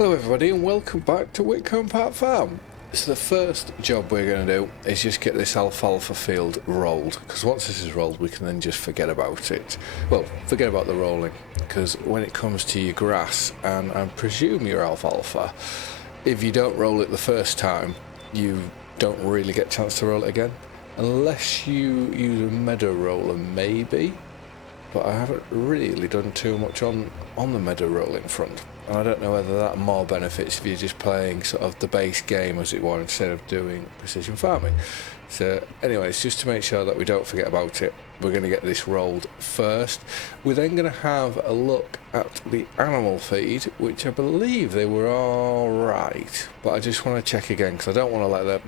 Hello everybody and welcome back to Witcombe Park Farm. So the first job we're going to do is just get this alfalfa field rolled, because once this is rolled we can then just forget about it. Well, forget about the rolling, because when it comes to your grass and I presume your alfalfa, if you don't roll it the first time you don't really get a chance to roll it again, unless you use a meadow roller maybe, but I haven't really done too much on the meadow rolling front. And I don't know whether that more benefits if you're just playing sort of the base game as it were instead of doing precision farming. So anyways, just to make sure that we don't forget about it, we're going to get this rolled first. We're then going to have a look at the animal feed, which I believe they were all right, but I just want to check again because I don't want to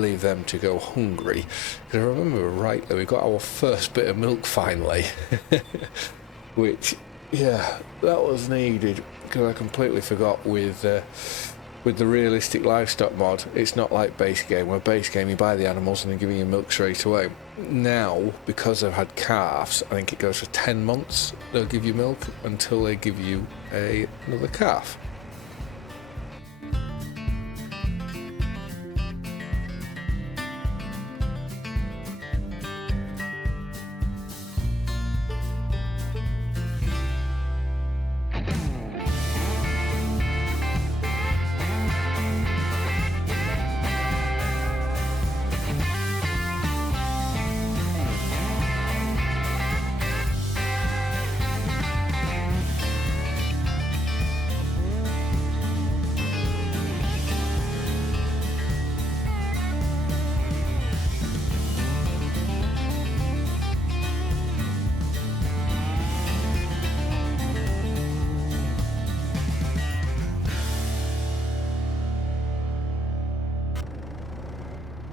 leave them to go hungry. Because I remember rightly, we got our first bit of milk finally, which, yeah, that was needed. Because I completely forgot with the realistic livestock mod, it's not like base game, where base game you buy the animals and they give you milk straight away. Now, because I've had calves, I think it goes for 10 months they'll give you milk until they give you another calf.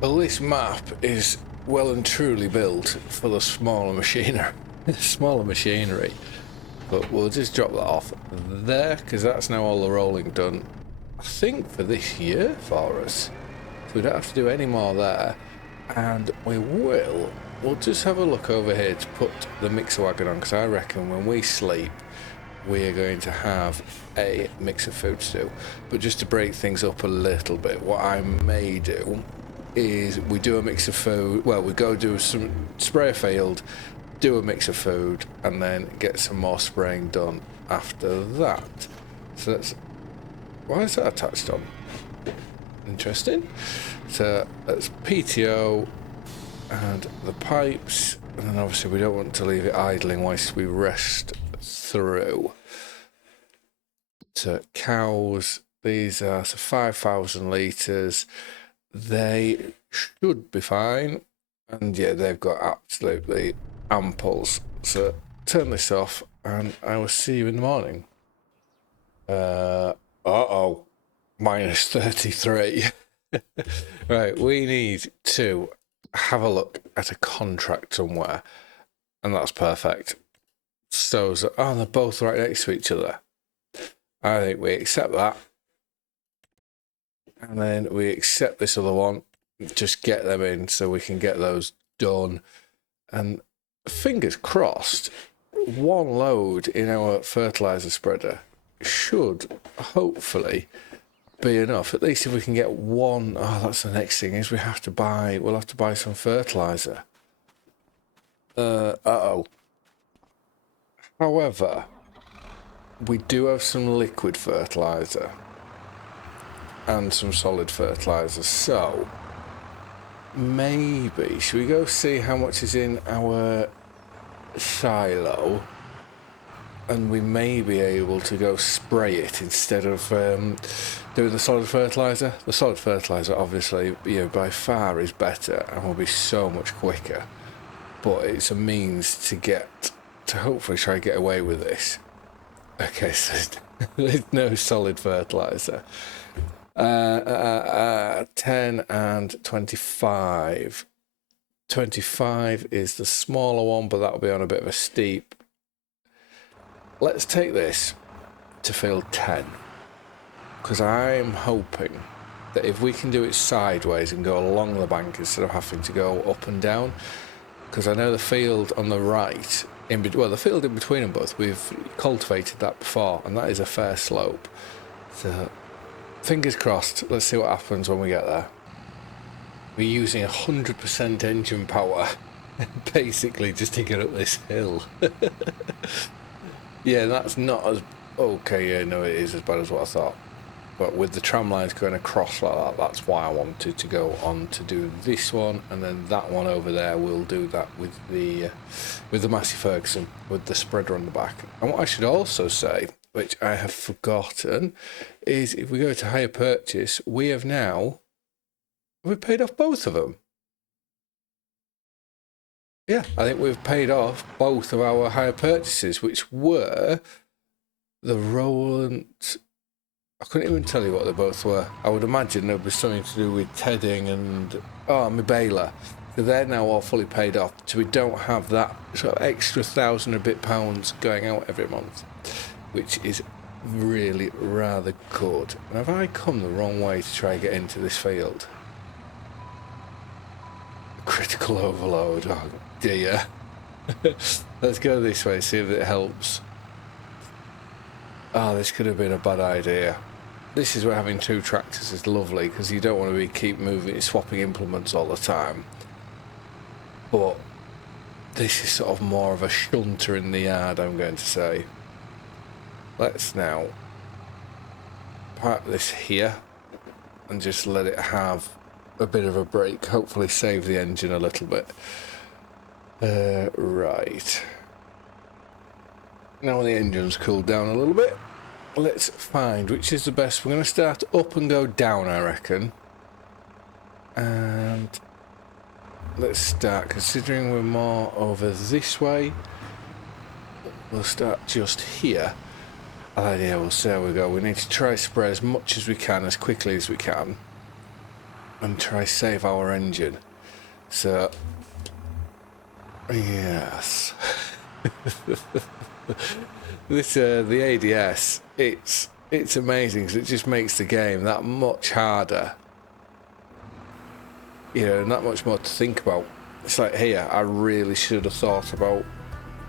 Well, this map is well and truly built for the smaller machinery, but we'll just drop that off there because that's now all the rolling done, I think, for this year for us. So we don't have to do any more there, and we'll just have a look over here to put the mixer wagon on, because I reckon when we sleep we are going to have a mix of food to do. But just to break things up a little bit, what I may do is we do a mix of food, well, we go do some spray a field, do a mix of food, and then get some more spraying done after that. So that's, why is that attached on? Interesting. So that's PTO and the pipes, and then obviously we don't want to leave it idling whilst we rest through. So cows, these are 5,000 litres. They should be fine, and yeah, they've got absolutely amples. So turn this off and I will see you in the morning. Minus 33. Right, we need to have a look at a contract somewhere, and that's perfect. So they're both right next to each other. I think we accept that. And then we accept this other one, just get them in so we can get those done. And fingers crossed, one load in our fertiliser spreader should hopefully be enough. At least if we can get one. Oh, that's the next thing, is we'll have to buy some fertiliser. However, we do have some liquid fertiliser and some solid fertiliser, so maybe should we go see how much is in our silo, and we may be able to go spray it instead of doing the solid fertiliser. The solid fertiliser obviously, you know, by far is better and will be so much quicker, but it's a means to hopefully try and get away with this. Okay, so there's no solid fertiliser. 10 and 25. 25 is the smaller one, but that'll be on a bit of a steep. Let's take this to field 10, because I'm hoping that if we can do it sideways and go along the bank instead of having to go up and down, because I know the field on the right, the field in between them both, we've cultivated that before, and that is a fair slope. So fingers crossed. Let's see what happens when we get there. We're using 100% engine power, basically, just to get up this hill. Yeah, that's not as... Okay, yeah, no, it is as bad as what I thought. But with the tram lines going across like that, that's why I wanted to go on to do this one, and then that one over there, we'll do that with the Massey Ferguson, with the spreader on the back. And what I should also say, which I have forgotten, is if we go to hire purchase, we have now... Have we paid off both of them? Yeah, I think we've paid off both of our hire purchases, which were the Roland... I couldn't even tell you what they both were. I would imagine there would be something to do with tedding and... Oh, my baler. So they're now all fully paid off. So we don't have that sort of extra £1,000 and a bit going out every month, which is really rather good. And have I come the wrong way to try and get into this field? Critical overload. Oh, dear. Let's go this way, see if it helps. Oh, this could have been a bad idea. This is where having two tractors is lovely, because you don't want to keep moving, swapping implements all the time. But this is sort of more of a shunter in the yard, I'm going to say. Let's now park this here and just let it have a bit of a break. Hopefully save the engine a little bit. Right. Now when the engine's cooled down a little bit, let's find which is the best. We're going to start up and go down, I reckon. And let's start, considering we're more over this way, we'll start just here. And yeah, we'll see how we go. We need to try spray as much as we can, as quickly as we can, and try save our engine. So, yes. This the ADS, it's amazing because it just makes the game that much harder, you know, and that much more to think about. It's like here, I really should have thought about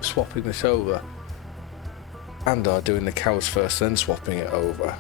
swapping this over, and or doing the cows first then swapping it over.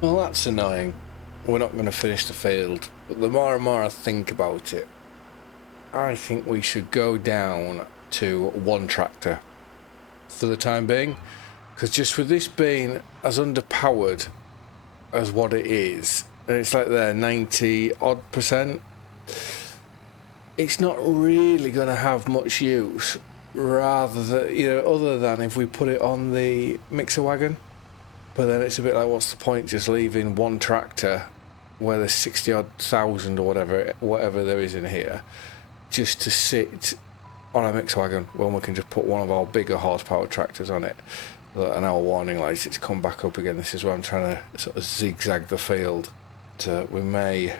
Well, that's annoying. We're not going to finish the field. But the more and more I think about it, I think we should go down to one tractor for the time being. Because just with this being as underpowered as what it is, and it's like there 90 odd %, it's not really going to have much use, rather than, you know, other than if we put it on the mixer wagon. But then it's a bit like, what's the point just leaving one tractor where there's 60 odd thousand or whatever there is in here, just to sit on a mixer wagon when we can just put one of our bigger horsepower tractors on it. And our warning lights, it's come back up again. This is where I'm trying to sort of zigzag the field. We may...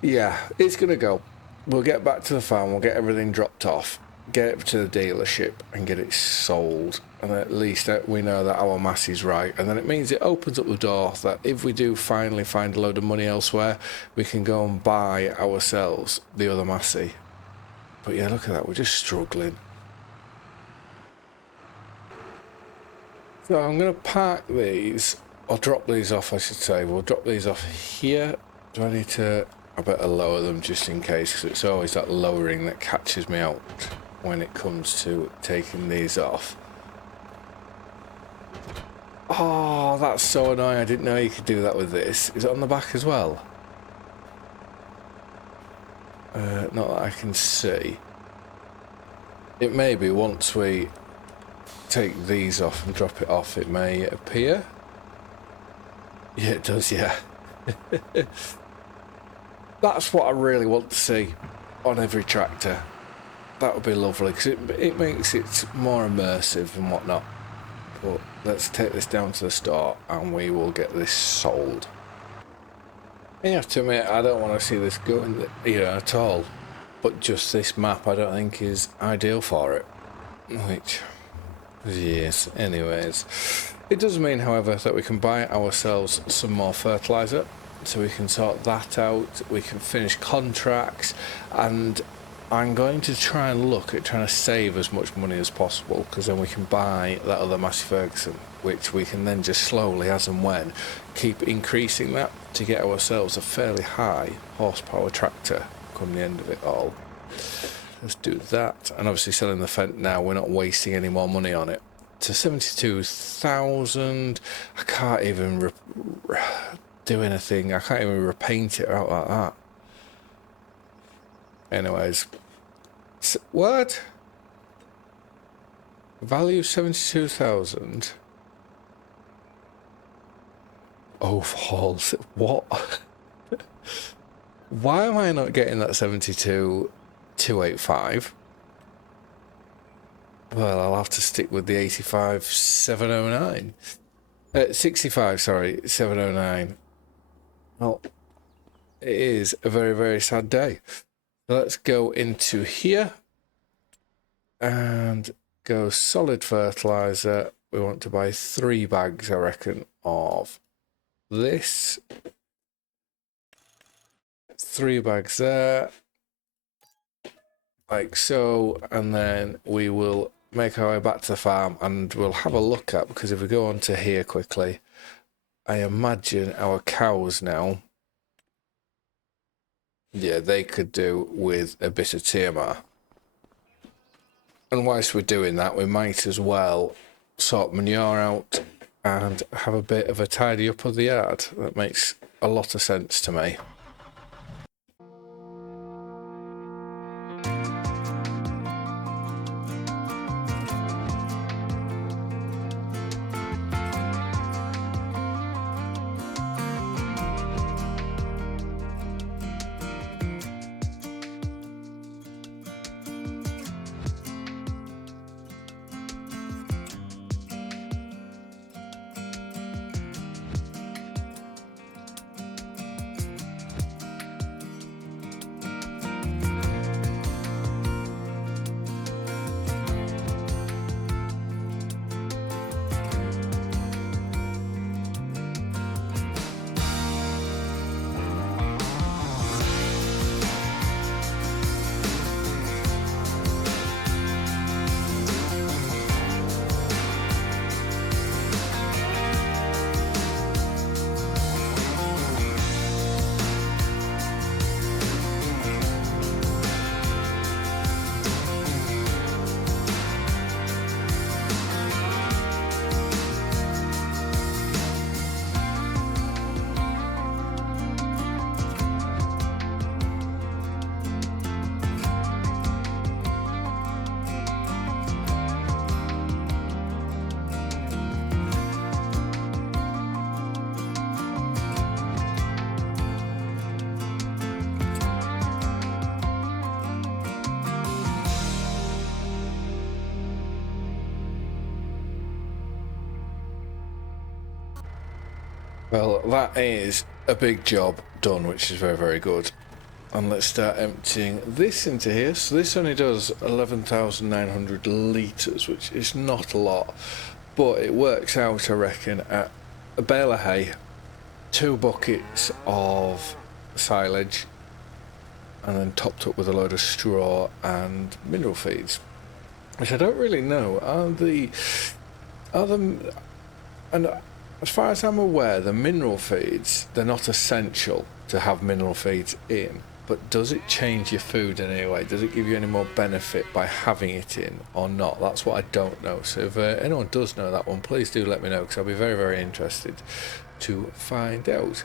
Yeah, it's going to go. We'll get back to the farm, we'll get everything dropped off, get it to the dealership and get it sold. And at least we know that our Massey's right. And then it means it opens up the door that if we do finally find a load of money elsewhere, we can go and buy ourselves the other Massey. But yeah, look at that, we're just struggling. So I'm going to park these, or drop these off I should say. We'll drop these off here. Do I need to... I better lower them just in case, because it's always that lowering that catches me out when it comes to taking these off. Oh, that's so annoying. I didn't know you could do that with this. Is it on the back as well? Not that I can see. It may be once we take these off and drop it off, it may appear. Yeah, it does, yeah. That's what I really want to see on every tractor. That would be lovely, because it makes it more immersive and whatnot. But let's take this down to the store and we will get this sold. And you have to admit, I don't want to see this going at all. But just this map I don't think is ideal for it. Which, yes, anyways. It does mean, however, that we can buy ourselves some more fertiliser. So we can sort that out, we can finish contracts, and I'm going to try and look at trying to save as much money as possible, because then we can buy that other Massey Ferguson, which we can then just slowly, as and when, keep increasing that to get ourselves a fairly high horsepower tractor come the end of it all. Let's do that, and obviously selling the Fent now, we're not wasting any more money on it. To 72,000, I can't even do anything, I can't even repaint it out like that. Anyways, what? Value 72,000. Overhauls. What? Why am I not getting that 72,285? Well, I'll have to stick with the 85,709. 65, sorry, 709. Well, it is a very, very sad day. Let's go into here and go solid fertilizer. We want to buy 3 bags, I reckon, of this. 3 bags there, like so, and then we will make our way back to the farm and we'll have a look at, because if we go on to here quickly, I imagine our cows now, yeah, they could do with a bit of TMR. And whilst we're doing that, we might as well sort manure out and have a bit of a tidy up of the yard. That makes a lot of sense to me. Well, that is a big job done, which is very, very good. And let's start emptying this into here. So this only does 11,900 litres, which is not a lot. But it works out, I reckon, at a bale of hay, 2 buckets of silage, and then topped up with a load of straw and mineral feeds. Which I don't really know. And as far as I'm aware, the mineral feeds, they're not essential to have mineral feeds in. But does it change your food in any way? Does it give you any more benefit by having it in or not? That's what I don't know. So if anyone does know that one, please do let me know, because I'll be very, very interested to find out.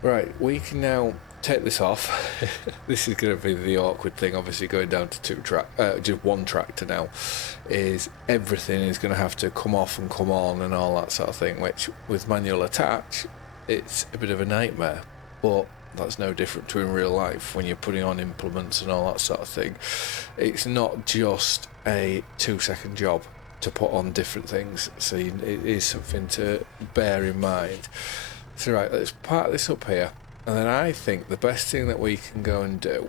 Right, we can now take this off. This is going to be the awkward thing, obviously going down to just one tractor now, is everything is going to have to come off and come on and all that sort of thing, which with manual attach, it's a bit of a nightmare, but that's no different to in real life when you're putting on implements and all that sort of thing. It's not just a 2-second job to put on different things, so it is something to bear in mind. So right, let's park this up here. And then I think the best thing that we can go and do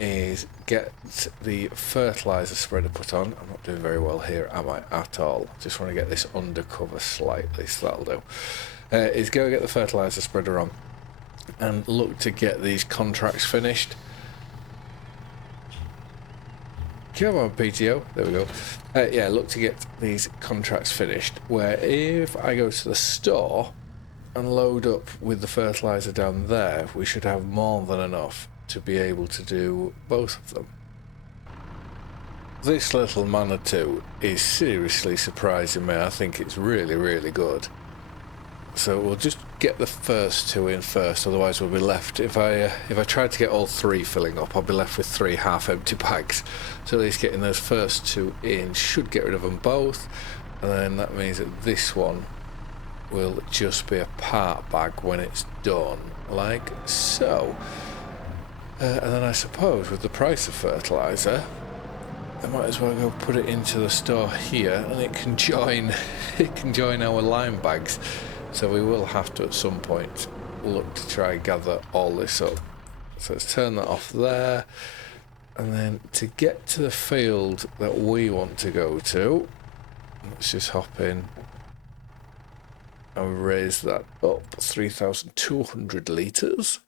is get the fertiliser spreader put on. I'm not doing very well here, am I, at all? Just want to get this undercover slightly, so that'll do. Is go get the fertiliser spreader on and look to get these contracts finished. Come on, PTO. There we go. Yeah, look to get these contracts finished, where if I go to the store and load up with the fertiliser down there, we should have more than enough to be able to do both of them. This little Manitou is seriously surprising me. I think it's really, really good. So we'll just get the first two in first, otherwise we'll be left, if I try to get all three filling up, I'll be left with 3 half-empty bags. So at least getting those first two in should get rid of them both, and then that means that this one will just be a part bag when it's done, like so. And then I suppose with the price of fertiliser, I might as well go put it into the store here, and it can join our lime bags. So we will have to at some point look to try and gather all this up. So let's turn that off there, and then to get to the field that we want to go to, let's just hop in and raise that up 3,200 litres.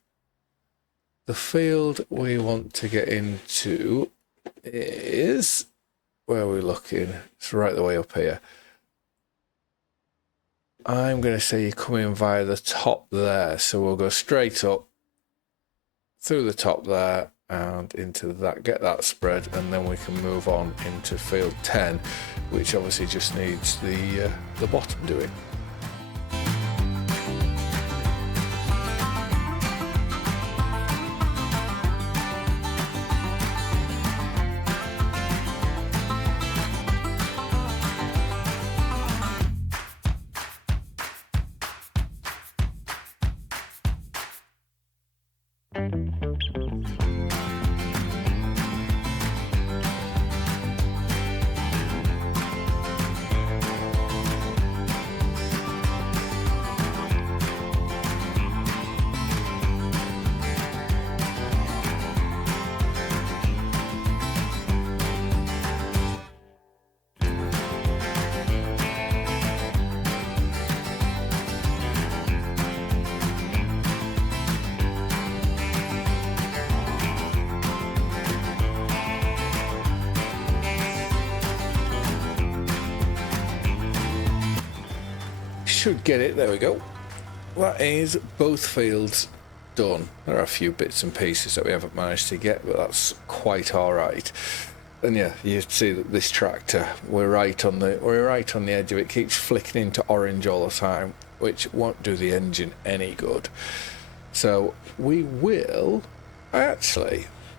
The field we want to get into is, where are we looking? It's right the way up here. I'm going to say you come in via the top there, so we'll go straight up through the top there and into that, get that spread, and then we can move on into field 10, which obviously just needs the bottom doing. Should get it, there we go. That is both fields done. There are a few bits and pieces that we haven't managed to get, but that's quite all right. And yeah, you see that this tractor, we're right on the edge of it. Keeps flicking into orange all the time, which won't do the engine any good. So we will I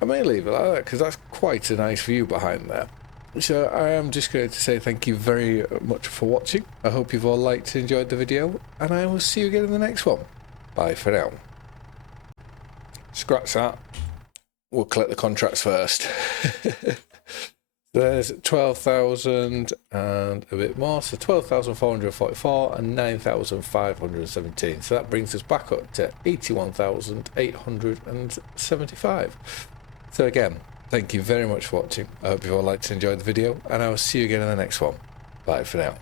may leave it like that because that's quite a nice view behind there. So I am just going to say thank you very much for watching. I hope you've all liked and enjoyed the video, and I will see you again in the next one. Bye for now. Scratch that. We'll collect the contracts first. There's 12,000 and a bit more, so 12,444 and 9,517. So that brings us back up to 81,875. So again, thank you very much for watching. I hope you've all liked and enjoyed the video, and I will see you again in the next one. Bye for now.